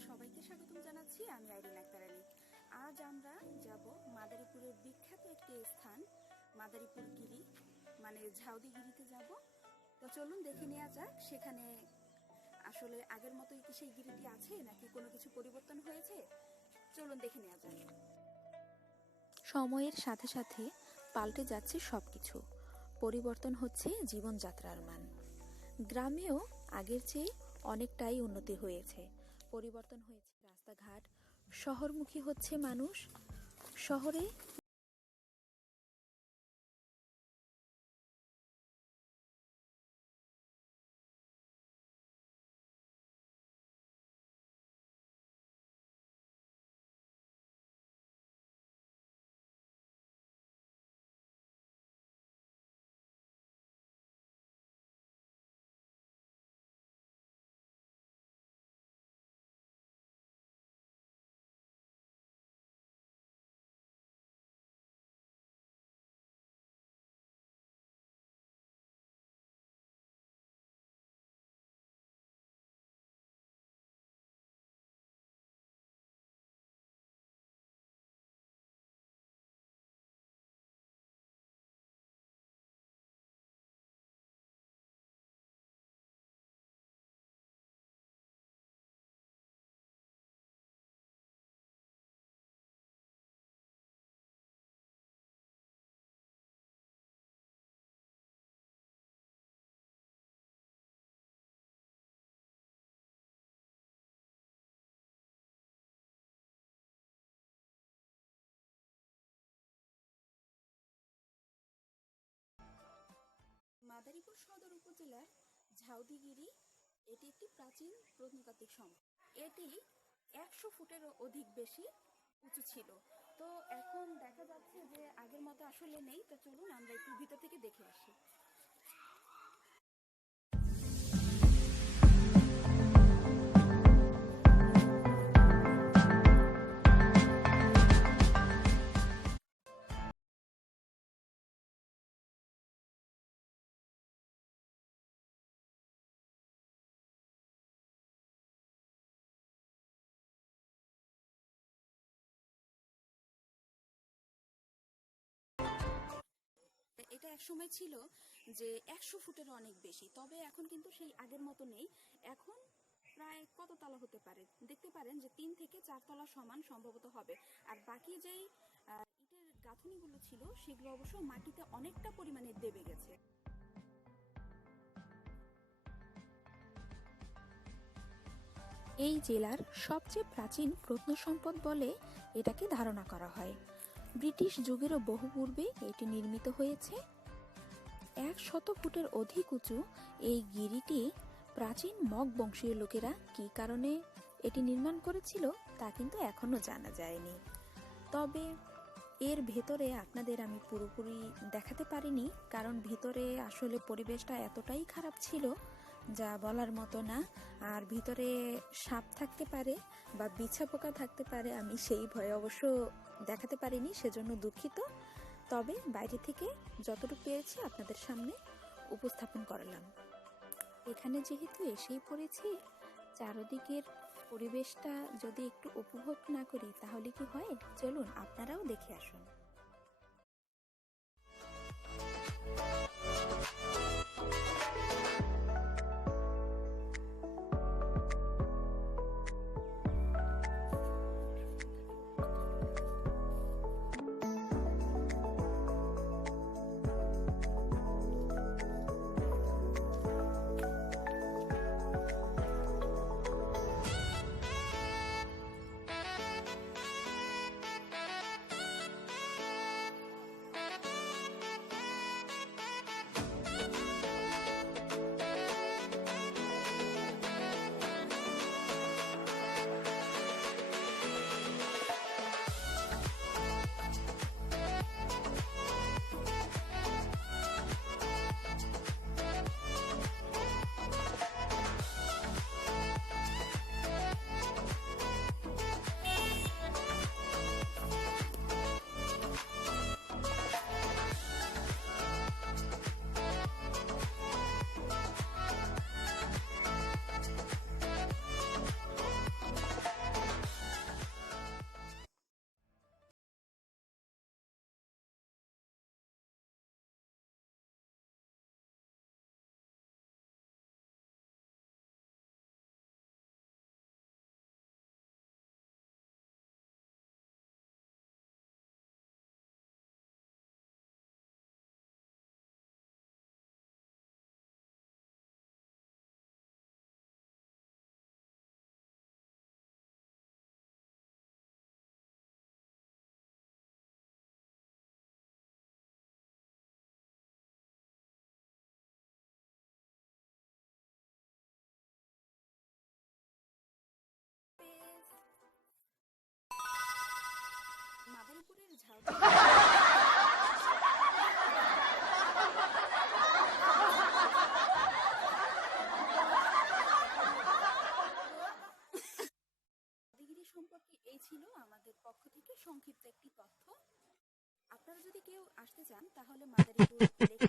আপনাদের সবাইকে স্বাগতম জানাচ্ছি। আমি আইরিন আক্তার আলী। আজ আমরা যাব মাদারীপুরের বিখ্যাত একটি স্থান মাদারীপুর গিরি, মানে ঝাউদি গিরিতে যাব। তো চলুন দেখে নেওয়া যাক সেখানে আসলে আগের মতোই কি সেই গিরিটি আছে নাকি কোনো কিছু পরিবর্তন হয়েছে। চলুন দেখে নেওয়া যাক। সময়ের সাথে সাথে পাল্টে যাচ্ছে সবকিছু, পরিবর্তন হচ্ছে জীবনযাত্রার মান। গ্রামেও আগের চেয়ে অনেকটাই উন্নতি হয়েছে, পরিবর্তন হয়েছে রাস্তাঘাট, শহরমুখী হচ্ছে মানুষ। শহরে মাদারীপুর সদর উপজেলার ঝাউদিগিরি এটি একটি প্রাচীন প্রত্নতাত্ত্বিক সম্পদ। এটি 100 ফুটেরও অধিক বেশি উঁচু ছিল। তো এখন দেখা যাচ্ছে যে আগের মতো আসলে নেই। তো চলুন আমরা একটু ভিতর থেকে দেখে আসি। এটা একসময় ছিল যে 100 ফুটের অনেক বেশি, তবে এখন কিন্তু সেই আগের মতো নেই। এখন প্রায় কত তলা হতে পারে দেখতে পারেন যে 3 থেকে 4 তলা সমান সম্ভবত হবে। আর বাকি যেই ইটের গাঁথনিগুলো ছিল সেগুলো অবশ্য মাটিতে অনেকটা পরিমাণে দেবে গেছে। এই জেলার সবচেয়ে প্রাচীন প্রত্নসম্পদ বলে এটাকে ধারণা করা হয়। ব্রিটিশ যুগেরও বহু পূর্বে এটি নির্মিত হয়েছে। 100 ফুটের অধিক উঁচু এই গিরিটি প্রাচীন মগ বংশীয় লোকেরা কী কারণে এটি নির্মাণ করেছিল তা কিন্তু এখনো জানা যায়নি। তবে এর ভেতরে আপনাদের আমি পুরোপুরি দেখাতে পারিনি, কারণ ভিতরে আসলে পরিবেশটা এতটাই খারাপ ছিল যা বলার মতো না। আর ভিতরে সাপ থাকতে পারে বা বিছা পোকা থাকতে পারে, আমি সেই ভয়ে অবশ্য দেখাতে পারিনি, সেজন্য দুঃখিত। তবে বাইরে থেকে যতটুকু পেরেছি আপনাদের সামনে উপস্থাপন করলাম। এখানে যেহেতু এসেই পড়েছি, চারদিকের পরিবেশটা যদি একটু উপভোগ না করি তাহলে কি হয়? চলুন আপনারাও দেখে আসুন। ঝাউদি গিরি সম্পর্কে এই ছিল আমাদের পক্ষ থেকে সংক্ষিপ্ত একটি তথ্য। আপনারা যদি কেউ আসতে চান তাহলে মাদারীপুর লেক